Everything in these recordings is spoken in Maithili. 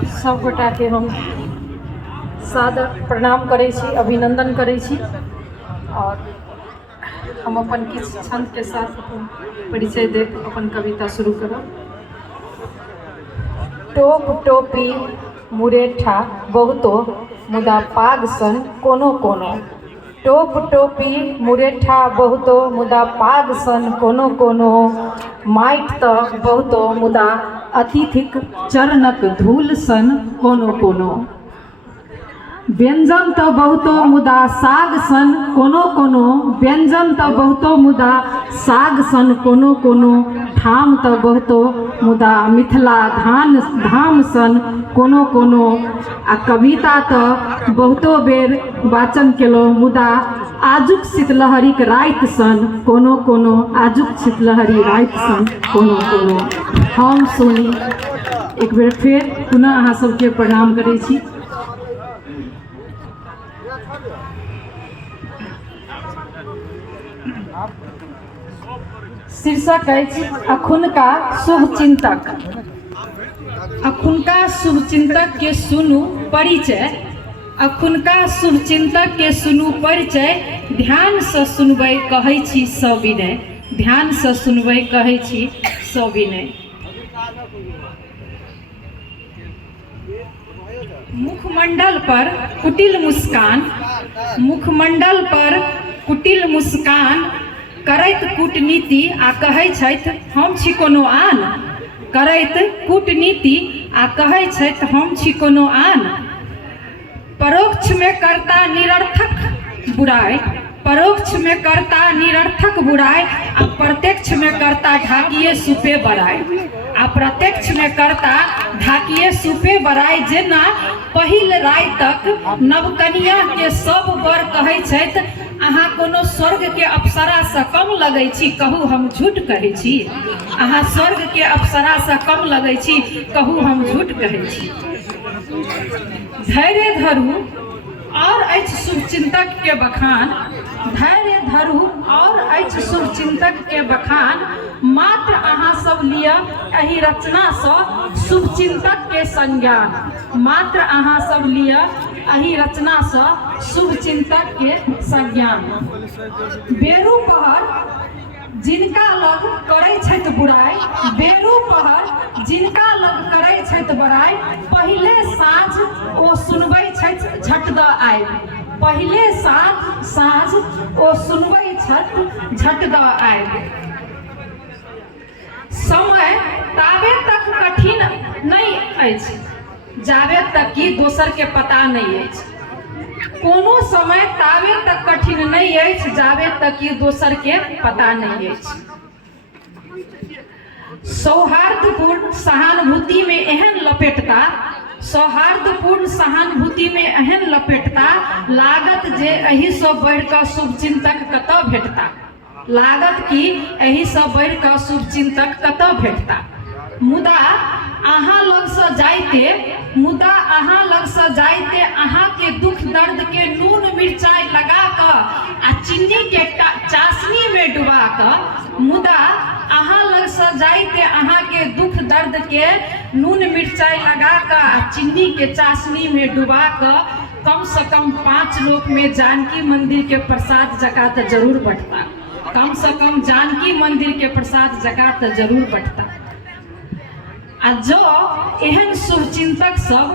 सब गोटा के हम सादर प्रणाम करै छी, अभिनंदन करै छी और हम अपन किछु छंद के साथ अपन परिचय दे अपन कविता शुरू करब। टोप टोपी मुरेठा बहुतो मुदा पाग सन कोनो कोनो। टोप टोपी मुरेठा बहुतो मुदा पाग सन कोनो कोनो। माटि तऽ बहुतो मुदा अतिथिक चरणक धूल सन कोनो कोनो। व्यंजन तऽ बहुतो मुदा साग सन कोनो कोनो। व्यंजन तऽ बहुतो मुदा साग सन कोनो कोनो। ठाम तऽ बहुतो मुदा मिथिला धाम सन कोनो कोनो। आ कविता तऽ बहुतो बेर वाचन केलहुँ मुदा आजुक शीतलहरीक राति सन कोनो कोनो। आजुक शीतलहरी राति सन कोनो कोनो। हम सोनी एक बेर फेर पुनः अहाँ सबके प्रणाम करै छी। शीर्षक अछि अखुनका शुभचिंतक। अखुनका शुभचिंतक के सुनू परिचय। अखुनका शुभचिंतक के सुनू परिचय। ध्यान से सुनबै कहै छी सविनय। ध्यान से सुनबै कहै छी सविनय। मुखमंडल पर कुटिल मुस्कान। मुखमंडल पर कुटिल मुस्कान। करैत कूटनीति आ कहै छथि हम छी कोनो आन। करैत कूटनीति आ कहै छथि हम छी कोनो आन। परोक्ष में करता निरर्थक बुराई। परोक्ष में करता निरर्थक बुराई। आ प्रत्यक्ष में करता ढाकिए सुपे बड़ाई। आ प्रत्यक्ष में करता ढाकिए सुपे बड़ाई। जेना पहिल रातिक नवकनिया के सब बर कहै छथि अहाँ कोनो स्वर्ग के अप्सरा से कम लगै छी कहू हम झूठ कहै छी। अहाँ स्वर्ग के अप्सरा से कम लगै छी कहू हम झूठ कहै छी। धैर्य धरू और अछि शुभचिंतक के बखान। धैर्य धरू और अछि शुभचिंतक के बखान। मात्र अहाँ सब लिअ एहि रचना सँ शुभचिंतक के संज्ञान। मात्र अहाँ सब लिअ एहि रचना सँ शुभचिंतक के संज्ञान। बेरू पहर जिनका लग करै छथि बुराई। बेरू पहर जिनका लग करै छथि बुराई। पहिले साँझ ओ सुनबै छथि झट दऽ आबि। पहिले साँझ ओ सुनबै छथि झट दऽ आबि। समय ताबे तक कठिन नहीं अछि जाबे तक कि दोसर के पता नहीं अछि। कोनो समय ताबे तक कठिन नहीं अछि जाबे तक कि दोसर के पता नहीं अछि। सौहार्दपूर्ण सहानुभूति में एहन लपेटता। सौहार्दपूर्ण सहानुभूति में एहन लपेटता। लागत जे एहि सँ बढ़ि कऽ शुभचिंतक कतऽ भेटता। लागत कि एहि सँ बढ़ि कऽ शुभचिंतक कतऽ भेटता। मुदा अहाँ लग सँ जाइते अहाँ के दुख दर्द के नून मिर्चाई लगा कऽ आ चीनी के चाशनी में डुबा कऽ। मुदा अहाँ लग सँ जाइते अहाँ के दुख दर्द के नून मिर्चाई लगा कऽ आ चीनी के चाशनी में डुबा कऽ कम से कम 5 लोक में जानकी मंदिर के प्रसाद जका तो जरूर बंटता। कम से कम जानकी मंदिर के प्रसाद जका तो जरूर बंटता। आ जो एहन शुभचिंतक सब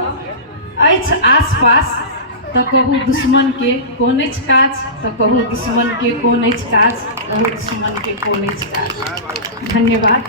अछि आसपास तो कहू दुश्मन के कोन अछि काज। तो कहू दुश्मन के कोन अछि काज। कहू दुश्मन के कोन अछि काज। धन्यवाद।